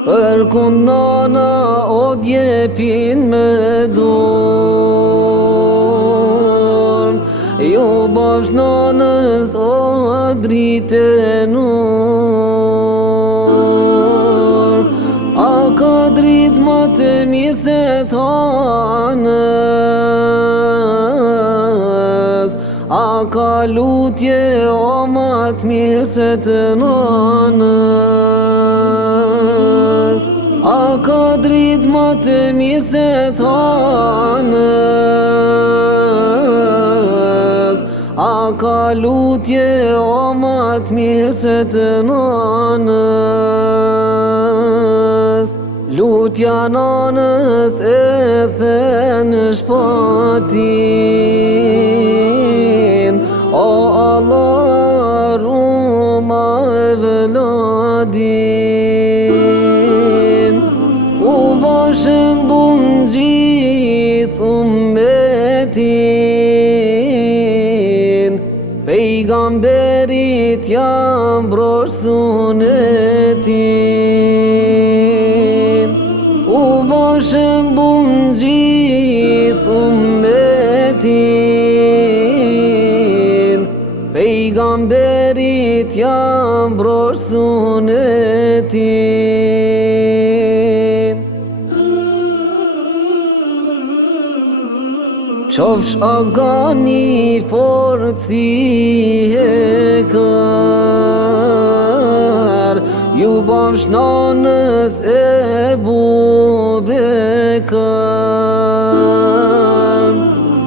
Për kund nana o djepin me dur, jo bash nanës o drite nur. A ka drit ma të mirë se tanës, a ka lutje o ma të mirë se të nanës. A ka drit ma të mirë se tanës, a ka lutje o ma të mirë se të nanës. Lutja nanës e thënë shpatin, o Allah ruma evladin. U bashën bun gjithë ummetin, pejgamberit jam bror sunetin. U bashën bun gjithë ummetin, pejgamberit jam bror sunetin. Qofsh azgani forci hekër, ju bafsh nanës Ebu Bekër.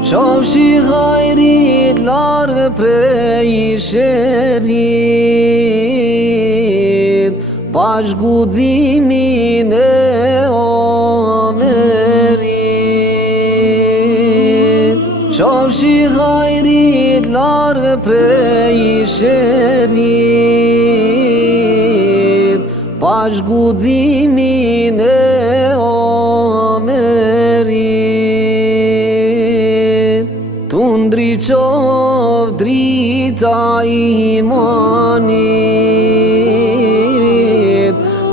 Qofsh i hajrit largë prej sherit, pash gudzimin e Omerit. Qofsh i hajrit largë prej sherit, pash gudzimin e Omerit. Tundri qof drita imanit,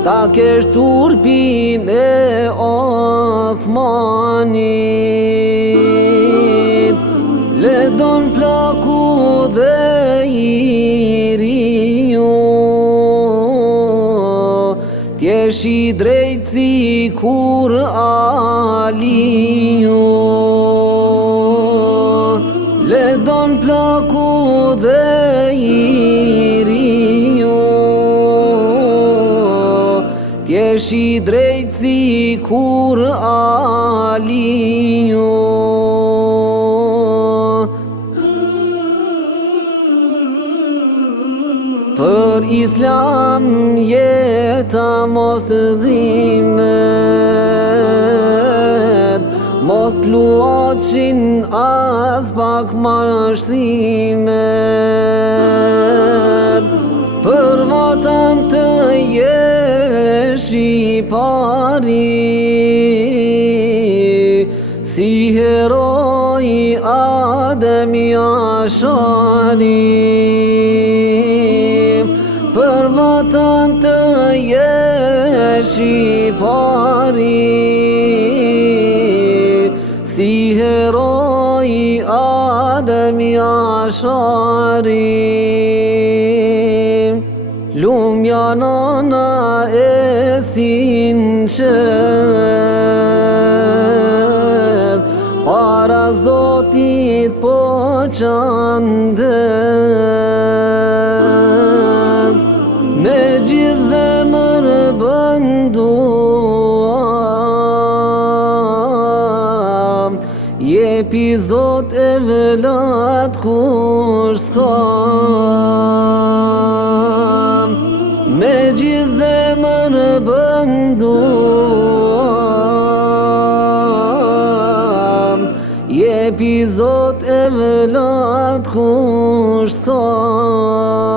ta kesh turpin e Othmanit. Le don plaku dhe iriu, t'jesh i drejt si kur Aliu. Le don plaku dhe iriu, t'jesh i drejt si kur Aliu. Për Islam jeta mos të dhimet, mos t'luaqin as pak mashtimet. Për vatan të jesh i pari, si heroi Adem i Ashari. Për vatan të jesh i pari, si heroi Adem i Ashari. Lumja nana e sinqert, para Zotit po qandër. Me gjithë zemër bënduam, jepi Zot evlad kur s'kam. Me gjithë zemër bënduam, jepi Zot evlad kur s'kam.